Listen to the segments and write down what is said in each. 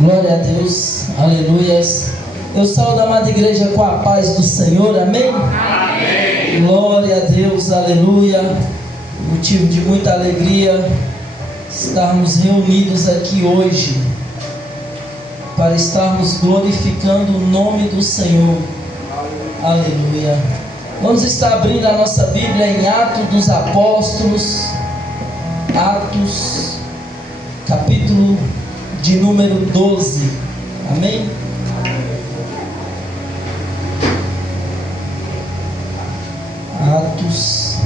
Glória a Deus, aleluias. Eu saúdo a amada igreja com a paz do Senhor, amém? Amém. Glória a Deus, aleluia. Motivo de muita alegria estarmos reunidos aqui hoje para estarmos glorificando o nome do Senhor, aleluia. Vamos estar abrindo a nossa Bíblia em Atos dos Apóstolos, Atos, capítulo de número 12, amém? Atos,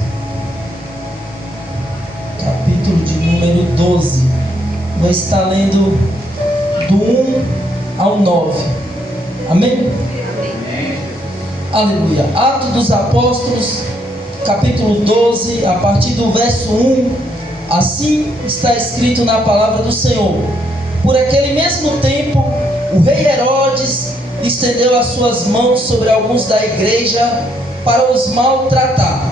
capítulo de número 12, vou estar lendo do 1 ao 9, amém? Aleluia. Atos dos Apóstolos, capítulo 12, a partir do verso 1, assim está escrito na palavra do Senhor. Por aquele mesmo tempo, o rei Herodes estendeu as suas mãos sobre alguns da igreja para os maltratar,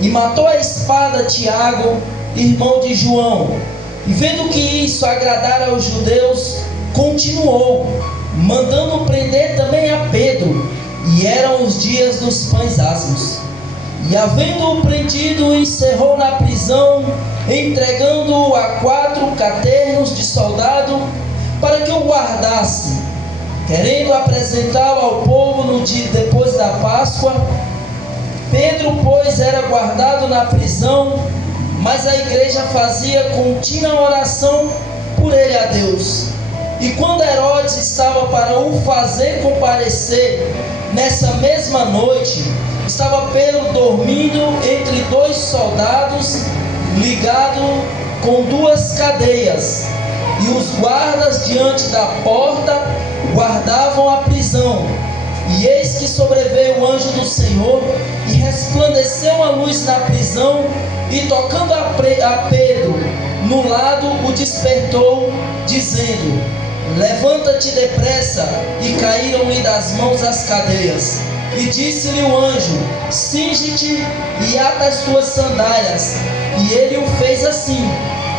e matou a espada Tiago, irmão de João. E vendo que isso agradara aos judeus, continuou, mandando prender também a Pedro, e eram os dias dos pães asmos. E havendo-o prendido, encerrou na prisão, entregando-o a 4 caternos de soldado, para que o guardasse, querendo apresentá-lo ao povo no dia depois da Páscoa. Pedro, pois, era guardado na prisão, mas a igreja fazia contínua oração por ele a Deus. E quando Herodes estava para o fazer comparecer, nessa mesma noite, estava Pedro dormindo entre 2 soldados, ligado com 2 cadeias, e os guardas diante da porta guardavam a prisão. E eis que sobreveio o anjo do Senhor, e resplandeceu a luz na prisão, e tocando a Pedro no lado, o despertou, dizendo: levanta-te depressa. E caíram-lhe das mãos as cadeias. E disse-lhe o anjo: cinge-te e ata as tuas sandálias. E ele o fez assim.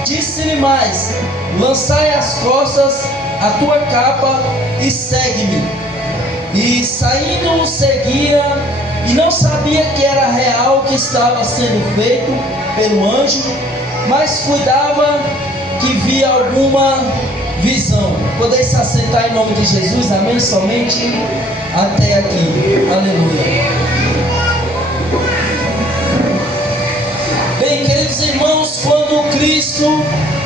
Disse-lhe mais: lançai as costas a tua capa e segue-me. E saindo o seguia, e não sabia que era real o que estava sendo feito pelo anjo, mas cuidava que via alguma visão. Podeis se assentar em nome de Jesus, amém? Somente até aqui, aleluia. Bem, queridos irmãos, quando Cristo,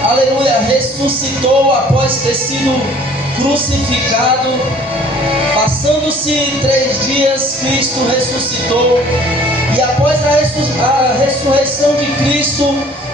aleluia, ressuscitou após ter sido crucificado, passando-se 3 dias, Cristo ressuscitou. E após a ressurreição de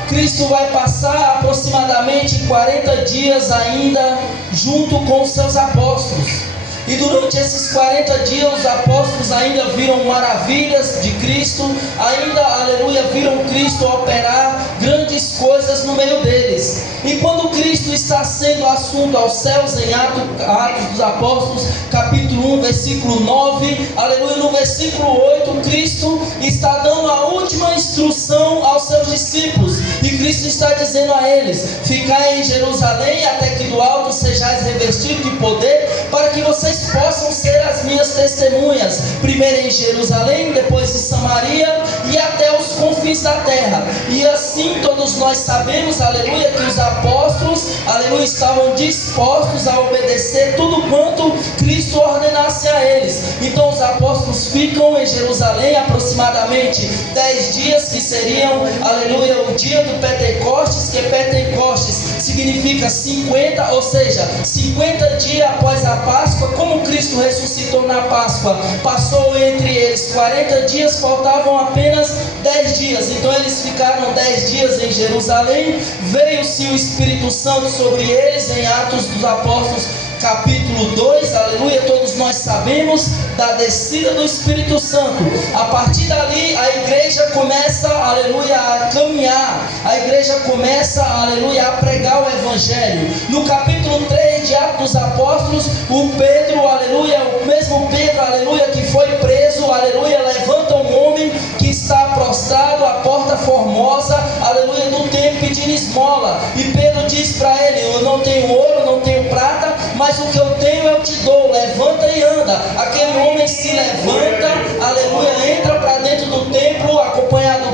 Cristo vai passar aproximadamente 40 dias ainda junto com os seus apóstolos. E durante esses 40 dias os apóstolos ainda viram maravilhas de Cristo, ainda, aleluia, viram Cristo operar grandes coisas no meio deles. E quando Cristo está sendo assunto aos céus, em Atos dos Apóstolos, capítulo 1, versículo 9, aleluia, no versículo 8, Cristo está dando a última instrução aos seus discípulos. E Cristo está dizendo a eles: ficai em Jerusalém até que do alto sejais revestidos de poder, para que vocês possam ser as minhas testemunhas, primeiro em Jerusalém, depois em Samaria e até os confins da terra. E assim todos nós sabemos, aleluia, que os apóstolos, aleluia, estavam dispostos a obedecer tudo quanto Cristo ordenasse a eles. Então os apóstolos ficam em Jerusalém aproximadamente 10 dias, que seriam, aleluia, o dia do Pentecostes, que Pentecostes significa 50, ou seja, 50 dias após a Páscoa. Como Cristo ressuscitou na Páscoa, passou entre eles 40 dias, faltavam apenas 10 dias. Então eles ficaram 10 dias em Jerusalém. Veio-se o Espírito Santo sobre eles em Atos dos Apóstolos, capítulo 2, aleluia. Todos nós sabemos da descida do Espírito Santo. A partir dali a igreja começa, aleluia, a caminhar. A igreja começa, aleluia, a pregar o Evangelho. No capítulo 3 de Atos dos Apóstolos, o Pedro, aleluia, o mesmo Pedro, aleluia, que foi preso, aleluia, levanta um homem que está prostrado à porta formosa, aleluia, do templo, pedindo esmola. E Pedro diz para ele: eu não tenho ouro, não tenho prata, mas o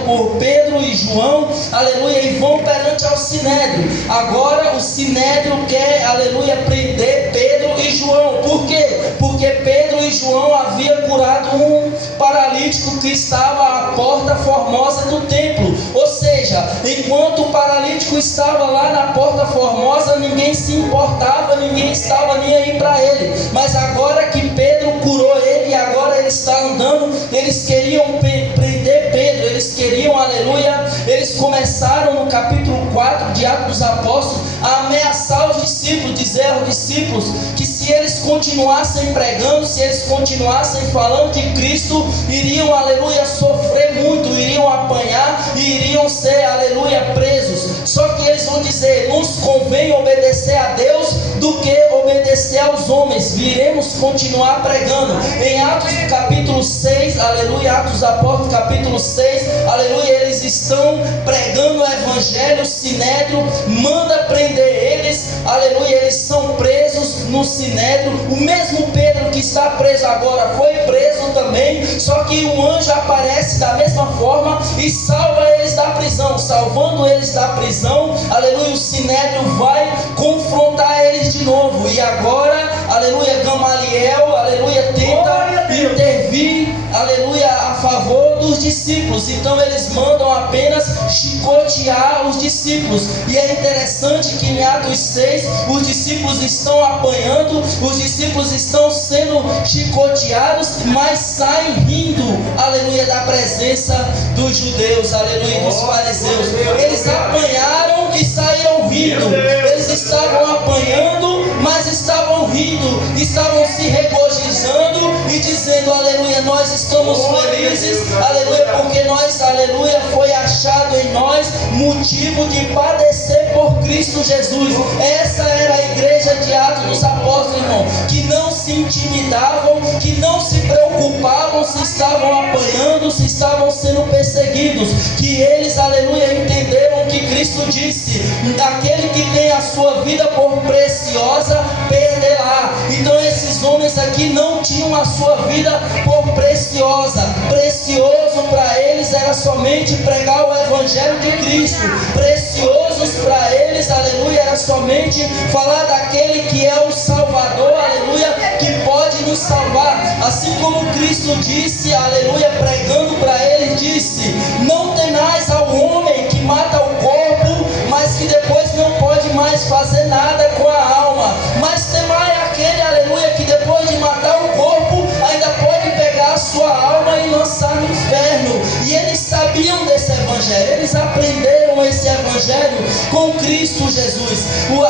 por Pedro e João, aleluia, e vão perante ao Sinédrio. Agora o Sinédrio quer, aleluia, prender Pedro e João. Por quê? Porque Pedro e João haviam curado um paralítico que estava à porta formosa do templo. Ou seja, enquanto o paralítico estava lá na porta formosa, ninguém se importava, ninguém estava nem aí para ele. Mas agora que Pedro curou ele e agora ele está andando, eles queriam prender Pedro, eles queriam, aleluia, eles começaram no capítulo 4 de Atos dos Apóstolos a ameaçar os discípulos, dizer aos discípulos que se eles continuassem pregando, se eles continuassem falando de Cristo, iriam, aleluia, sofrer muito, iriam apanhar e iriam ser, aleluia, presos. Só que eles vão dizer: nos convém obedecer a Deus do que obedecer aos homens. Viremos continuar pregando. Em Atos capítulo 6, aleluia, Atos dos Apóstolos capítulo 6, aleluia, eles estão pregando o evangelho, o Sinédrio manda prender eles, aleluia, eles são presos no Sinédrio. O mesmo Pedro que está preso agora foi preso também, só que um anjo aparece da mesma forma e salva eles da prisão. Salvando eles da prisão, aleluia, o Sinédrio vai confrontar eles de novo. E agora, aleluia, Gamaliel, aleluia, tenta intervir, aleluia, a favor dos discípulos. Então eles mandam apenas chicotear os discípulos. E é interessante que em Atos 6 os discípulos estão apanhando, os discípulos estão sendo chicoteados, mas saem rindo, aleluia, da presença dos judeus, aleluia, dos fariseus. Eles apanharam e saíram rindo. Eles estavam apanhando, mas estavam rindo, estavam se regozijando e dizendo, aleluia, nós estamos felizes, aleluia, porque nós, aleluia, foi achado em nós motivo de padecer por Cristo Jesus. Essa era a igreja de Atos dos Apóstolos, irmão, que não se intimidavam, que não se preocupavam se estavam apanhando, se estavam sendo perseguidos, que eles, aleluia, entenderam que Cristo disse: aquele que tem a sua vida por preciosa, perderá. Então esses homens aqui não tinham a sua vida por preciosa. Precioso para eles era somente pregar o evangelho de Cristo. Preciosos para eles, aleluia, era somente falar daquele que é o Salvador, aleluia, que pode nos salvar. Assim como Cristo disse, aleluia, pregando para eles, disse: não temais ao homem que mata o corpo, mas que depois não pode mais fazer nada com a alma. Mas temai aquele, aleluia, que depois de matar o corpo, ainda pode pegar a sua alma e lançar no inferno. E eles sabiam desse evangelho, eles aprenderam esse evangelho com Cristo Jesus.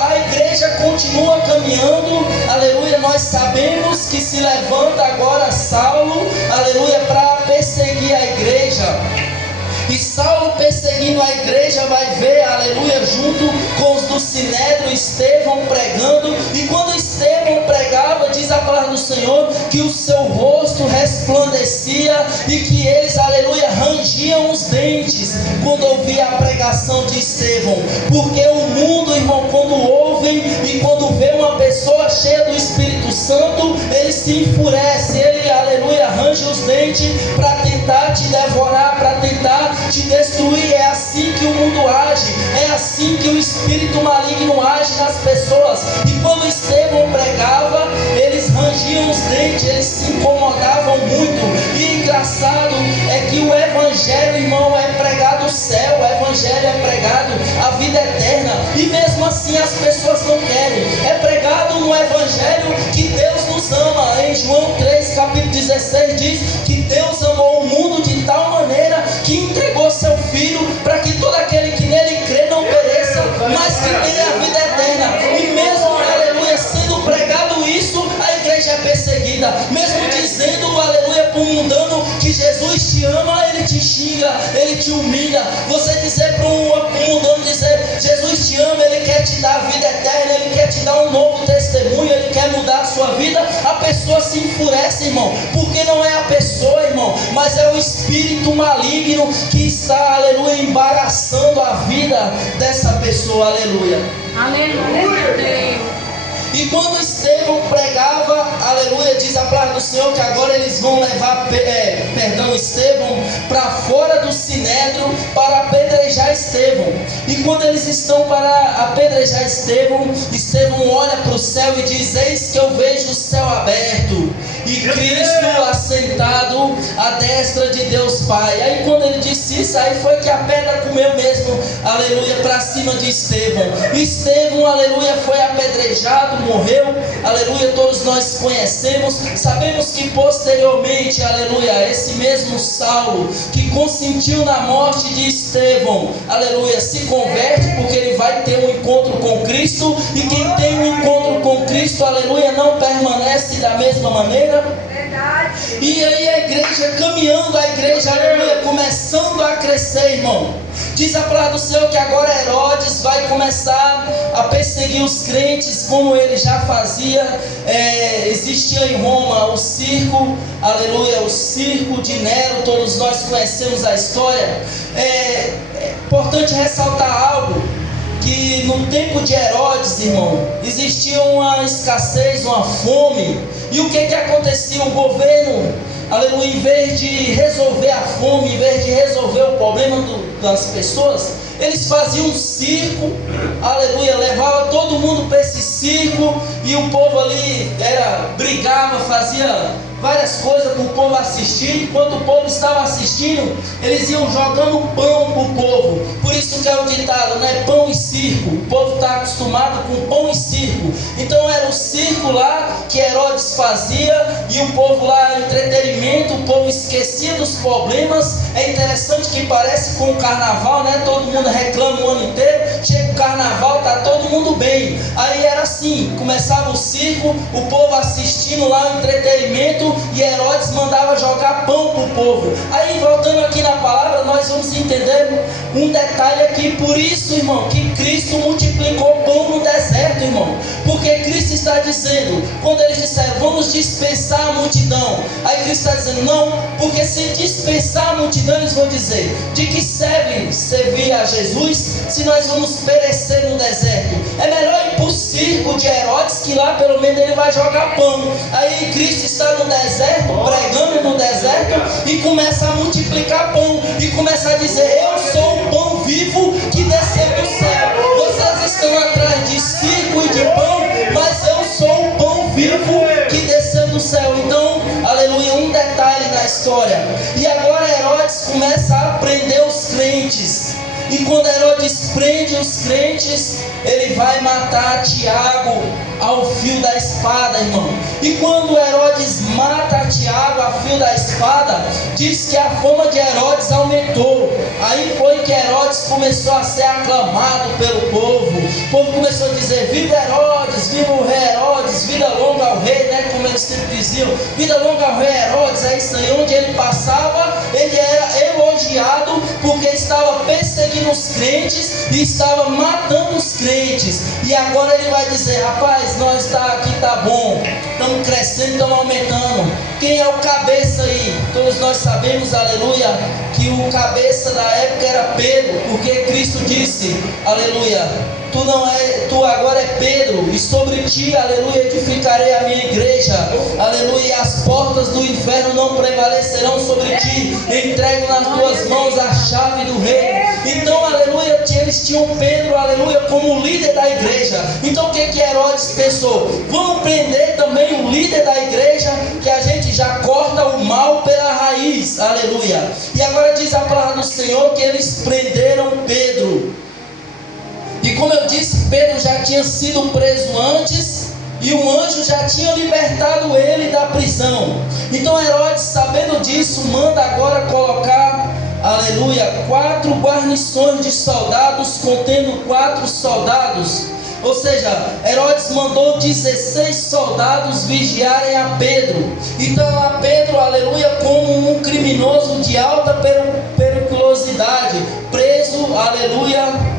A igreja continua caminhando, aleluia. Nós sabemos que se levanta agora Saulo, aleluia, para perseguir a igreja. E Saulo, perseguindo a igreja, vai ver, aleluia, junto com os do Sinédrio, Estevão pregando. E quando Estevão pregava, diz a palavra do Senhor, que o seu rosto resplandecia e que eles, aleluia, rangiam os dentes quando ouvia a pregação de Estevão. Porque o mundo, irmão, quando ouvem e quando vê uma pessoa cheia do Espírito Santo, ele se enfurece, ele, aleluia, range os dentes para tentar te devorar, para tentar te destruir. É assim que o mundo age, é assim que o espírito maligno age nas pessoas. E quando Estevão pregava, eles rangiam os dentes, eles se incomodavam muito. E engraçado é que o evangelho, irmão, é pregado o céu, o evangelho é pregado a vida eterna, e mesmo assim as pessoas não querem. É pregado no evangelho que Deus nos ama. Em João 3, capítulo 16 diz que Deus amou o mundo de tal maneira que entregou seu Filho para que todo aquele que nele crê não pereça, mas que tenha a vida eterna. E mesmo, aleluia, sendo pregado isso, a igreja é perseguida. Mesmo dizendo, aleluia, para um mundano que Jesus te ama, ele te xinga, ele te humilha. Você dizer para um mundano, dizer Jesus te ama, ele quer te dar a vida eterna, ele quer te dar um novo testemunho, ele quer mudar a sua vida, a pessoa se enfurece, irmão, porque não é a pessoa, irmão, mas é o espírito maligno que está, aleluia, embaraçando a vida dessa pessoa, aleluia. Aleluia. E quando Estevão pregava, aleluia, diz a palavra do Senhor que agora eles vão levar, Estevão para fora do Sinédrio, Estevão. E quando eles estão para apedrejar Estevão, Estevão olha para o céu e diz: eis que eu vejo o céu aberto e Cristo assentado à destra de Deus Pai. Aí quando ele disse isso, aí foi que a pedra comeu mesmo, aleluia, para cima de Estevão. Estevão, aleluia, foi apedrejado, morreu, aleluia, todos nós conhecemos. Sabemos que posteriormente, aleluia, esse mesmo Saulo que consentiu na morte de Estevão, aleluia, se converte, porque ele vai ter um encontro com Cristo. E quem tem um encontro com Cristo, aleluia, não permanece da mesma maneira. E aí a igreja caminhando, a igreja, aleluia, começando a crescer, irmão. Diz a palavra do Senhor que agora Herodes vai começar a perseguir os crentes, como ele já fazia. Existia em Roma o circo, aleluia, o circo de Nero, todos nós conhecemos a história. É importante ressaltar algo, que no tempo de Herodes, irmão, existia uma escassez, uma fome. E o que acontecia? O governo, aleluia, em vez de resolver a fome, em vez de resolver o problema das pessoas, eles faziam um circo, aleluia, levava todo mundo para esse circo, e o povo ali brigava, fazia várias coisas para o povo assistir. Enquanto o povo estava assistindo, eles iam jogando pão para o povo. Por isso que é o ditado, né? Pão e circo. O povo está acostumado com pão e circo. Então era o circo lá que Herodes fazia, e o povo lá, entretenimento, o povo esquecia dos problemas. É interessante que parece com o carnaval, né? Todo mundo reclama o ano inteiro, chega o carnaval, tá todo mundo bem. Aí era assim, começava o circo, o povo assistindo lá o entretenimento, e Herodes mandava jogar pão para o povo. Aí voltando aqui na palavra, nós vamos entender um detalhe aqui. Por isso, irmão, que Cristo multiplicou pão no deserto, irmão. Porque Cristo está dizendo, quando eles disseram, vamos dispensar a multidão, aí Cristo está dizendo, não, porque se dispensar a multidão, eles vão dizer, de que serve servir a Jesus, se nós vamos perecer no deserto? É melhor ir para o circo de Herodes, que lá pelo menos ele vai jogar pão. Aí Cristo está no deserto, pregando no deserto, e começa a multiplicar pão, e começa a dizer, eu sou o pão vivo que desceu do céu. Vocês estão atrás de circo e de pão, mas eu sou o pão vivo que desceu do céu. Então, aleluia, um detalhe na história. E agora Herodes começa a prender os crentes. E quando Herodes prende os crentes, ele vai matar Tiago ao fio da espada, irmão. E quando Herodes mata Tiago ao fio da espada, diz que a fama de Herodes aumentou. Aí foi que Herodes começou a ser aclamado pelo povo. O povo começou a dizer, viva Herodes, viva o rei Herodes, vida longa ao rei, né? Como eles sempre diziam, vida longa ao rei Herodes. É isso aí, onde ele passava, ele era elogiado, porque estava perseguindo os crentes e estava matando os crentes. E agora ele vai dizer, rapaz, nós aqui tá bom, estamos crescendo, estamos aumentando. Quem é o cabeça aí? Todos nós sabemos, aleluia, que o cabeça da época era Pedro, porque Cristo disse, aleluia, tu agora é Pedro, e sobre ti, aleluia, edificarei a minha igreja, aleluia, e as portas do inferno não prevalecerão sobre ti, entrego nas tuas mãos a chave do reino. Então, aleluia, eles tinham Pedro, aleluia, como líder da igreja. Então o que Herodes pensou? Vamos prender também o líder da igreja, que a gente já corta o mal pela raiz, aleluia. E agora diz a palavra do Senhor que eles prenderam Pedro. E como eu disse, Pedro já tinha sido preso antes, e o anjo já tinha libertado ele da prisão. Então Herodes, sabendo disso, manda agora colocar, aleluia, 4 guarnições de soldados, contendo 4 soldados. Ou seja, Herodes mandou 16 soldados vigiarem a Pedro. Então a Pedro, aleluia, como um criminoso de alta periculosidade, preso, aleluia,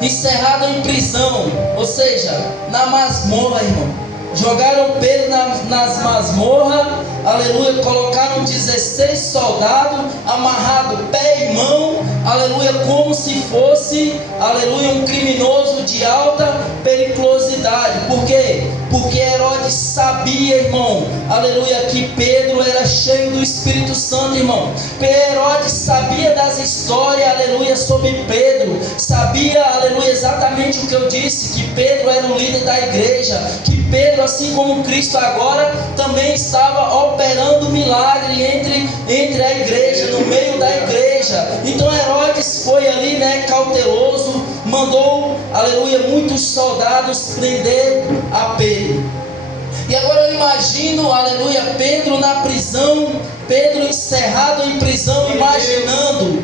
encerrado em prisão, ou seja, na masmorra, irmão. Jogaram Pedro nas masmorras, aleluia, colocaram 16 soldados, amarrado pé e mão, aleluia, como se fosse, aleluia, um criminoso de alta periculosidade. Por quê? Porque Herodes sabia, irmão, aleluia, que Pedro era cheio do Espírito Santo, irmão. Herodes sabia das histórias, aleluia, sobre Pedro. Sabia, aleluia, exatamente o que eu disse, que Pedro era o líder da igreja, que Pedro, assim como Cristo agora, também estava operando milagre entre a igreja, no meio da igreja. Então Herodes foi ali, cauteloso, mandou, aleluia, muitos soldados prender a Pedro. E agora eu imagino, aleluia, Pedro na prisão, Pedro encerrado em prisão, imaginando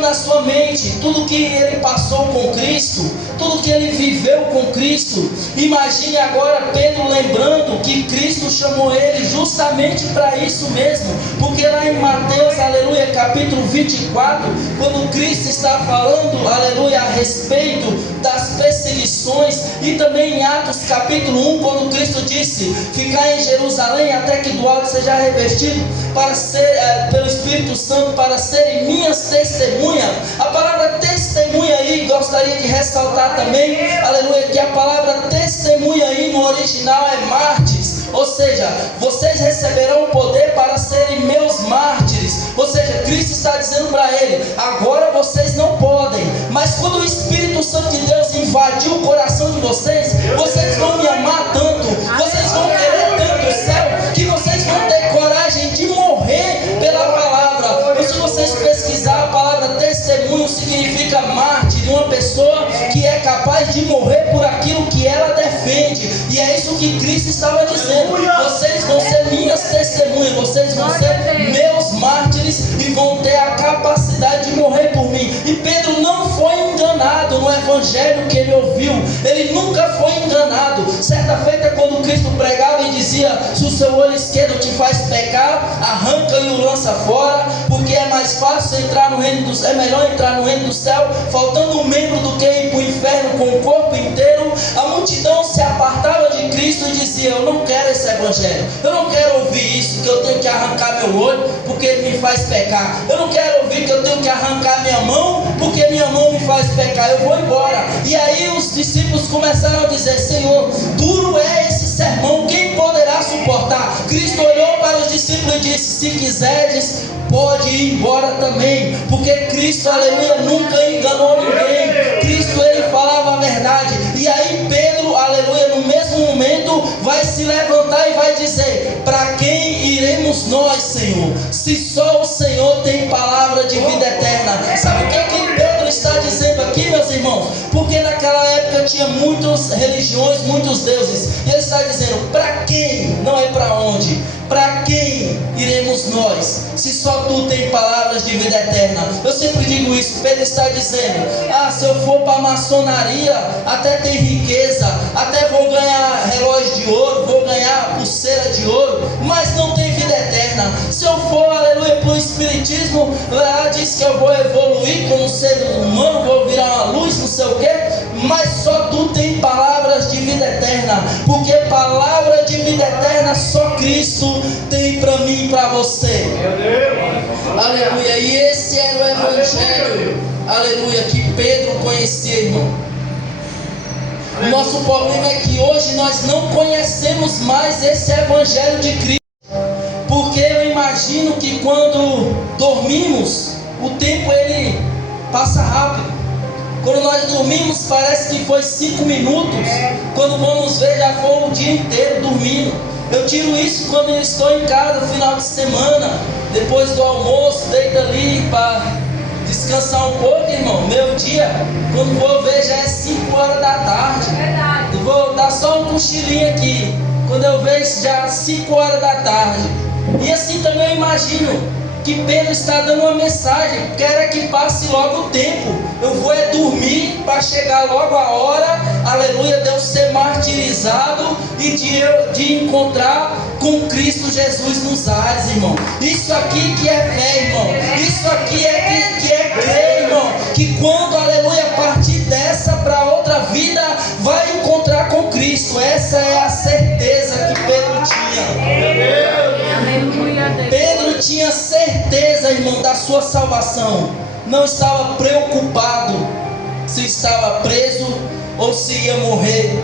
na sua mente tudo que ele passou com Cristo, tudo que ele viveu com Cristo. Imagine agora Pedro lembrando que Cristo chamou ele justamente para isso mesmo, porque lá em Mateus, aleluia, capítulo 24, quando Cristo está falando, aleluia, a respeito das perseguições, e também em Atos capítulo 1, quando Cristo disse: ficar em Jerusalém até que do alto seja revestido para ser, pelo Espírito Santo, para serem minhas testemunhas. A palavra testemunha aí, gostaria de ressaltar também, aleluia, que a palavra testemunha aí no original é mártires, ou seja, vocês receberão o poder para serem meus mártires. Ou seja, Cristo está dizendo para ele: agora vocês não podem, mas quando o Espírito Santo de Deus invadir o coração de vocês, vocês vão me amar tanto, vocês vão querer tanto o céu, que vocês vão ter coragem de morrer pela palavra. E se vocês pesquisar, a palavra testemunho significa mártir, uma pessoa que é capaz de morrer por aquilo que ela defende. E é isso que Cristo estava dizendo: vocês vão ser minhas testemunhas, vocês vão ser meus mártires e vão ter a capacidade de morrer por mim. E Pedro não foi enganado no evangelho que ele ouviu, ele nunca foi enganado. Certa feita, quando Cristo pregava e dizia: se o seu olho esquerdo te faz pecar, arranca e o lança fora, porque é mais fácil entrar no reino do céu, é melhor entrar no reino do céu faltando um membro do que ir para o inferno com o corpo inteiro. A multidão se apartava de Cristo e dizia: eu não quero esse evangelho, eu não quero ouvir isso, que eu tenho que arrancar meu olho porque ele me faz pecar, eu não quero ouvir que eu tenho que arrancar minha mão porque minha mão me faz pecar, eu vou embora. E aí os discípulos começaram a dizer: Senhor, duro é esse sermão, quem poderá suportar? Cristo olhou para os discípulos e disse: se quiseres, pode ir embora também, porque Cristo, aleluia, nunca enganou ninguém. Cristo, ele falava a verdade. E aí Pedro, aleluia, no mesmo momento vai se levantar e vai dizer: para quem iremos nós, Senhor? Se só o Senhor tem palavra de vida eterna. Sabe o que Pedro está dizendo aqui, meus irmãos? Porque naquela época tinha muitas religiões, muitos deuses, e ele está dizendo: para quem? Não é para onde. Para quem iremos nós, se só tu tem palavras de vida eterna? Eu sempre digo isso. Pedro está dizendo: se eu for para a maçonaria, até tem riqueza, até vou ganhar relógio de ouro, vou ganhar pulseira de ouro, mas não tem vida eterna. Se eu for, aleluia, para o espiritismo, lá diz que eu vou evoluir como ser humano, vou virar uma luz, não sei o que, mas só tu tem palavras de vida eterna, porque palavra de vida eterna só Cristo tem para mim e para você. Aleluia. E esse era o evangelho, aleluia, que Pedro conhecia, irmão. O nosso problema é que hoje nós não conhecemos mais esse evangelho de Cristo, porque eu imagino que quando dormimos, o tempo ele passa rápido. Quando nós dormimos, parece que foi 5 minutos. Quando vamos ver, já foi o dia inteiro dormindo. Eu tiro isso quando eu estou em casa, final de semana, depois do almoço, deito ali para descansar um pouco, irmão. Meu dia, quando vou ver, já é 5 horas da tarde. Eu vou dar só um cochilinho aqui. Quando eu vejo, já 5 horas da tarde. E assim também eu imagino que Pedro está dando uma mensagem: quero que passe logo o tempo, eu vou dormir para chegar logo a hora, aleluia, de eu ser martirizado e de encontrar com Cristo Jesus nos ares, irmão. Isso aqui que é fé, irmão. Isso aqui é que é crer, irmão, que quando, aleluia, partir dessa para outra vida, vai encontrar com Cristo. Essa é a certeza que Pedro tinha. Pedro tinha certeza, irmão, da sua salvação. Não estava preocupado se estava preso ou se ia morrer.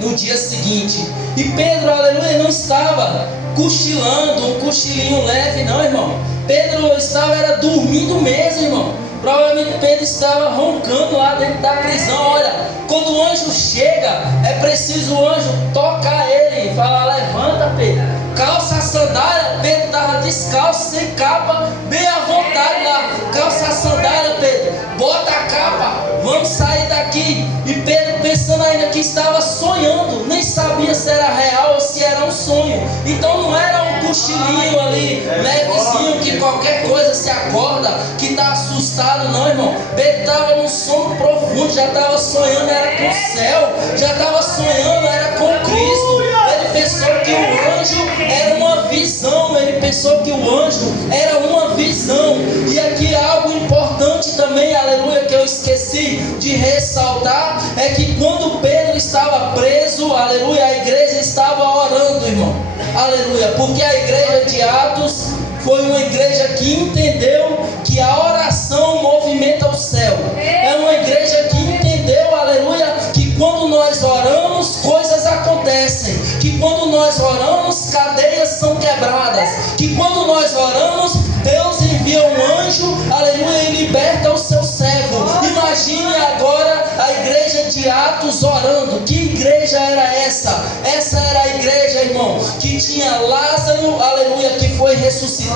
no dia seguinte. E Pedro, aleluia, não estava cochilando, um cochilinho leve, não, irmão. Pedro estava era dormindo mesmo, irmão. Provavelmente Pedro estava roncando lá dentro da prisão. Olha, quando o anjo chega, é preciso o anjo tocar ele e falar: levanta, Pedro, calça a sandália. Pedro estava descalço, sem capa, bem à vontade lá. Calça a sandália, Pedro, bota a capa, vamos sair daqui. E Pedro, pensando ainda que estava sonhando, nem sabia se era real ou se era um sonho. Então não era um cochilinho ali, levezinho, que qualquer coisa se acorda, que está assustado. Não, irmão. Pedro estava num sono profundo, já estava sonhando, era com o céu, já estava sonhando, era com Cristo. Ele pensou que o anjo era uma visão, ele pensou que o anjo era uma visão. E aqui algo importante também, aleluia, que eu esqueci de ressaltar, é que quando Pedro estava preso, aleluia, a igreja estava orando, irmão, aleluia, porque a igreja de Atos foi uma igreja que entendeu que a oração movimenta o céu. É uma igreja que entendeu, aleluia, que quando nós oramos, coisas acontecem. Que quando nós oramos, cadeias são quebradas. Que quando nós oramos, Deus envia um anjo, aleluia, e liberta o seu cego. Imagine agora a igreja de Atos orando. Que igreja era essa? Essa era a igreja, irmão, que tinha Lázaro, aleluia, que foi ressuscitado.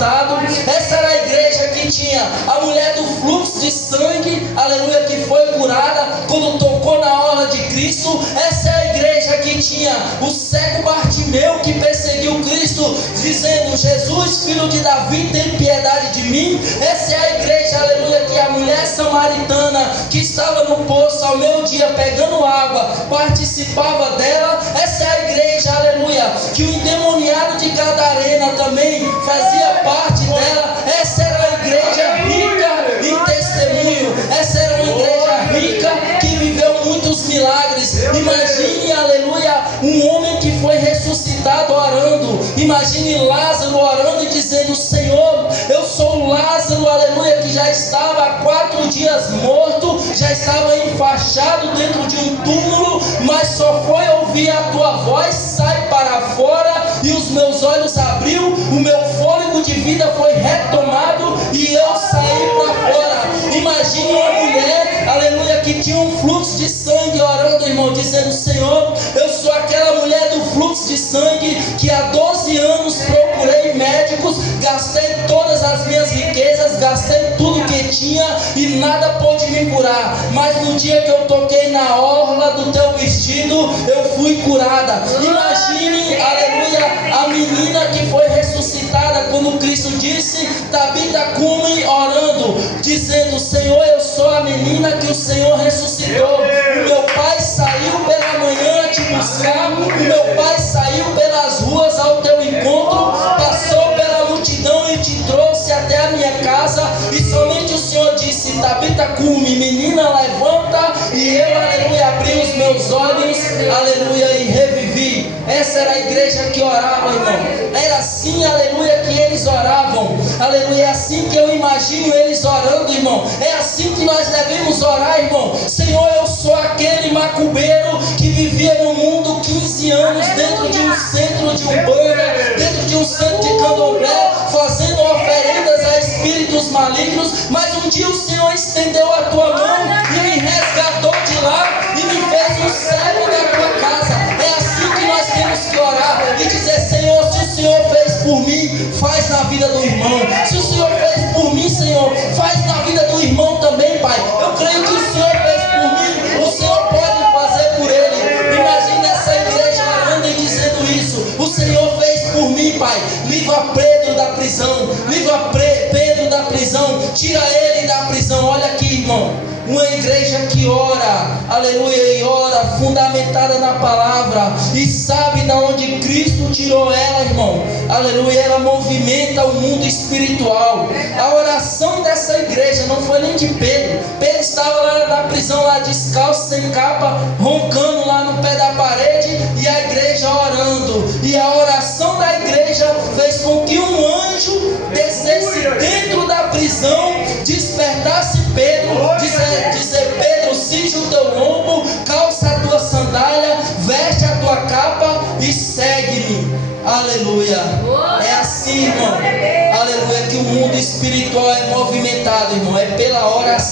Essa era a igreja que tinha a mulher do fluxo de sangue, aleluia, que foi curada quando tocou na orla de Cristo. Essa é a igreja que tinha o cego Bartimeu, que perseguiu Cristo, dizendo: Jesus, filho de Davi, tem piedade de mim. Essa é a igreja, aleluia, que a mulher samaritana que estava no poço ao meio-dia pegando água, participava dela. Essa é a igreja, aleluia, que o endemoniado de Gadarena também fazia parte dela. Essa era a igreja rica em testemunho. Essa era uma igreja rica que viveu muitos milagres. Imagine, aleluia, um homem que foi ressuscitado orando. Imagine Lázaro orando e dizendo: Senhor, eu sou o Lázaro, aleluia, que já estava há 4 dias morto, já estava enfaixado dentro de um túmulo, mas só foi ouvir a tua voz: sai para fora. E os meus olhos abriu, o meu fôlego de vida foi retomado e eu saí para fora. Imagine uma mulher, aleluia, que tinha um fluxo de sangue orando, irmão, dizendo: Senhor, eu sou aquela mulher do fluxo de sangue que há 12 anos procurei médicos, gastei todas as minhas riquezas, gastei tudo que tinha e nada pôde me curar, mas no dia que eu toquei na orla do teu vestido, eu fui curada. Imagine, aleluia, a menina que foi ressuscitada quando Cristo disse: Tabita cumi, orando, dizendo: Senhor, eu sou a menina que o Senhor ressuscitou. O meu pai saiu pela manhã te buscar, o meu pai saiu pelas ruas ao teu encontro, passou pela multidão e te trouxe até a minha casa, e somente o Senhor disse: Tabita cumi, menina, levanta. E eu, aleluia, abri os meus olhos, aleluia, e revivi. Essa era a igreja que orava, irmão. Era assim, aleluia, que eles oravam. Aleluia, é assim que eu imagino eles orando, irmão. É assim que nós devemos orar, irmão. Senhor, eu sou aquele macumbeiro que vivia no mundo 15 anos dentro de um centro de umbanda, dentro de um centro de candomblé, fazendo oferendas a espíritos malignos, mas um dia o Senhor estendeu a tua mão e me resgatou de lá e me fez um servo da tua casa. É assim que nós temos que orar e dizer: Senhor, se o Senhor fez por mim, faz na vida do irmão. Se o Senhor fez por mim, Senhor, faz na vida do irmão também, Pai. Eu creio que o Senhor fez por mim, o Senhor pode fazer por ele. Imagina essa igreja orando e dizendo isso: o Senhor fez por mim, Pai. Livra Pedro da prisão, livra Pedro da prisão, tira ele da prisão. Olha aqui, irmão, uma igreja que ora, aleluia, e ora fundamentada na palavra, e sabe de onde Cristo tirou ela, irmão, aleluia. Ela movimenta o mundo espiritual. A oração dessa igreja não foi nem de Pedro. Pedro estava lá na prisão, lá descalço, sem capa, roncando lá no pé da parede, e a igreja orando. E a oração da igreja fez com que um anjo descesse dentro da prisão, despertasse Pedro, dizer: Pedro, cinge o teu lombo, calça a tua sandália, veste a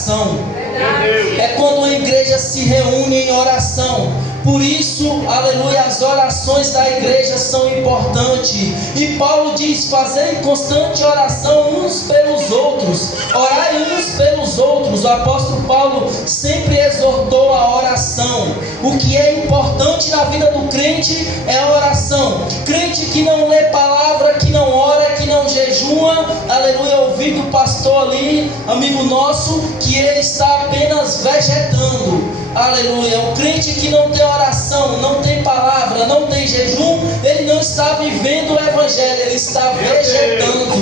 oração. É quando a igreja se reúne em oração. Por isso, aleluia, as orações da igreja são importantes. E Paulo diz: fazei constante oração uns pelos outros, orai uns pelos outros. O apóstolo Paulo sempre exortou a oração. O que é importante na vida do crente é a oração. Crente que não lê palavra, que não ora, que não jejua, aleluia, ouvi do pastor ali, amigo nosso, que ele está apenas vegetando. Aleluia, o crente que não tem oração, não tem palavra, não tem jejum, ele não está vivendo o evangelho, ele está vegetando.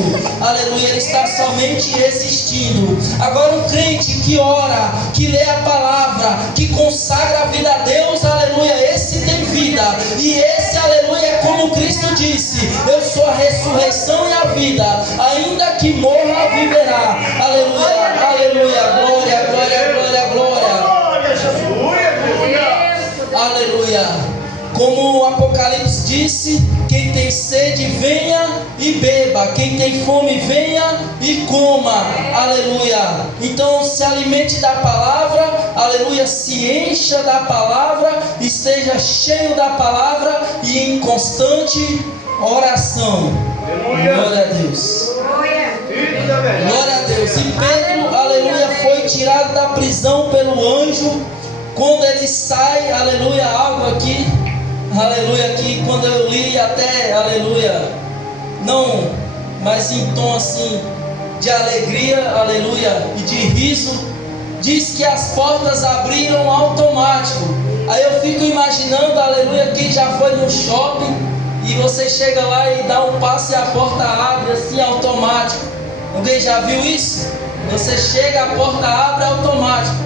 Aleluia, ele está somente existindo. Agora o crente que ora, que lê a palavra, que consagra a vida a Deus, aleluia, esse tem vida. E esse, aleluia, é como Cristo disse: eu sou a ressurreição e a vida, ainda que morra, viverá. Aleluia, aleluia, glória, glória, glória, glória. Aleluia. Como o Apocalipse disse: quem tem sede, venha e beba. Quem tem fome, venha e coma. Aleluia. Então se alimente da palavra. Aleluia. Se encha da palavra. Esteja cheio da palavra e em constante oração. Glória a Deus. Glória a Deus. E Pedro, aleluia, foi tirado da prisão pelo anjo. Quando ele sai, aleluia, algo aqui, aleluia, aqui, quando eu li até, aleluia, não, mas em tom assim, de alegria, aleluia, e de riso, diz que as portas abriram automático. Aí eu fico imaginando, aleluia, quem já foi no shopping, e você chega lá e dá um passo e a porta abre assim, automático. Alguém já viu isso? Você chega, a porta abre automático.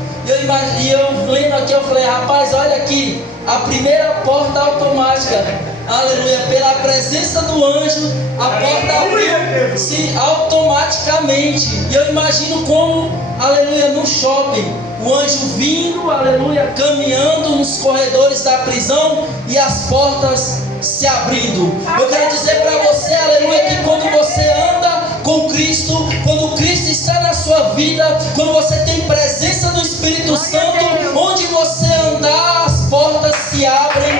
E eu lendo aqui, eu falei: rapaz, olha aqui, a primeira porta automática, aleluia, pela presença do anjo, a porta abriu-se automaticamente. E eu imagino como, aleluia, no shopping, o anjo vindo, aleluia, caminhando nos corredores da prisão e as portas se abrindo. Eu quero dizer para você, aleluia, que quando você anda com Cristo, quando Cristo está na sua vida, quando você tem presença do Espírito Santo, onde você andar, as portas se abrem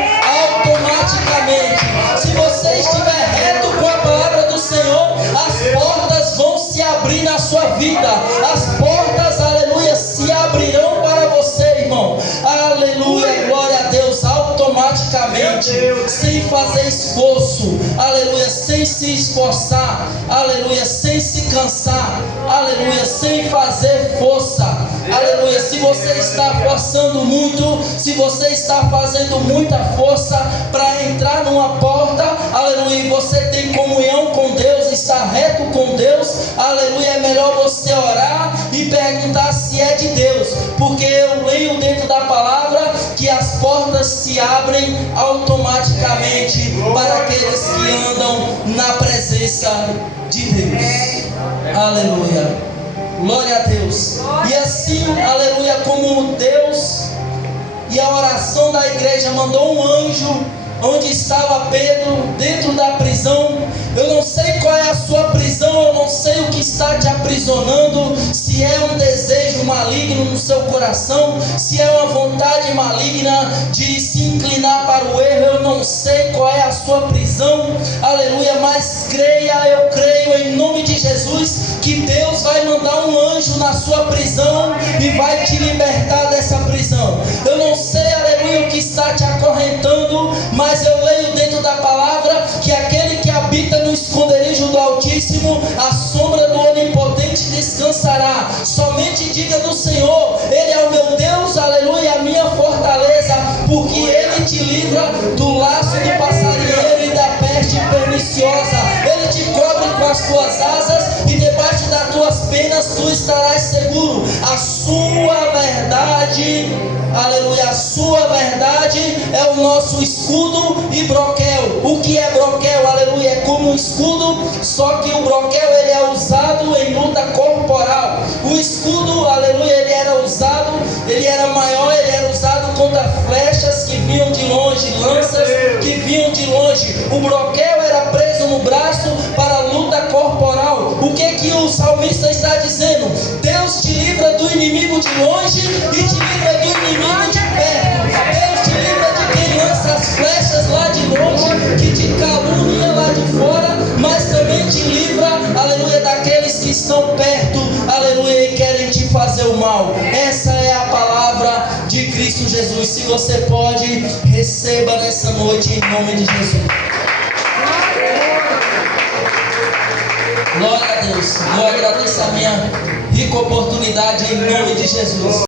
automaticamente. Se você estiver reto com a palavra do Senhor, as portas vão se abrir na sua vida. As portas, aleluia, se abrirão para você, irmão. Aleluia, glória a Deus, automaticamente, sem fazer esforço, aleluia, sem se esforçar, aleluia, sem se cansar, aleluia, sem fazer força, aleluia. Se você está forçando muito, se você está fazendo muita força para entrar numa porta, aleluia, e você tem comunhão com Deus, está reto com Deus, aleluia, é melhor você orar e perguntar se é de Deus, porque eu leio dentro da palavra que as portas se abrem automaticamente para aqueles que andam na presença de Deus. Aleluia, glória a Deus. E assim, aleluia, como Deus e a oração da igreja mandou um anjo onde estava Pedro, dentro da prisão. Eu não sei qual é a sua prisão, eu não sei o que está te aprisionando, se é um desejo maligno no seu coração, se é uma vontade maligna de se inclinar para o erro. Eu não sei qual é a sua prisão, aleluia, mas creia, eu creio em nome de Jesus que Deus vai mandar um anjo na sua prisão e vai te libertar dessa prisão. Eu não sei, aleluia, o que está te acorrentando, mas eu leio dentro da palavra que aquele que habita no esconderijo do Altíssimo, a sombra do Onipotente descansará. Somente diga do Senhor: Ele é o meu Deus, aleluia, a minha fortaleza, porque Ele te livra do laço do passarinheiro e da peste perniciosa. Ele te cobre com as tuas asas e debaixo das tuas penas tu estarás seguro. A sua verdade, aleluia, a sua verdade é o nosso escudo e broquel. O que é broquel, aleluia, é como um escudo, só que o broquel ele é usado em luta corporal. O escudo, aleluia, ele era usado, ele era maior, ele era usado contra flechas que vinham de longe, lanças que vinham de longe. O broquel era preso no braço para a luta corporal. O que o salmista está dizendo? Deus te livra do inimigo de longe e te livra do inimigo de perto. Deus te livra de quem lança as flechas lá de longe, que te calunia lá de fora, mas também te livra, aleluia, daqueles que estão perto, aleluia, e querem te fazer o mal. Essa é a palavra de Cristo Jesus. Se você pode, receba nessa noite em nome de Jesus. Glória a Deus. Eu agradeço a minha rica oportunidade em nome de Jesus.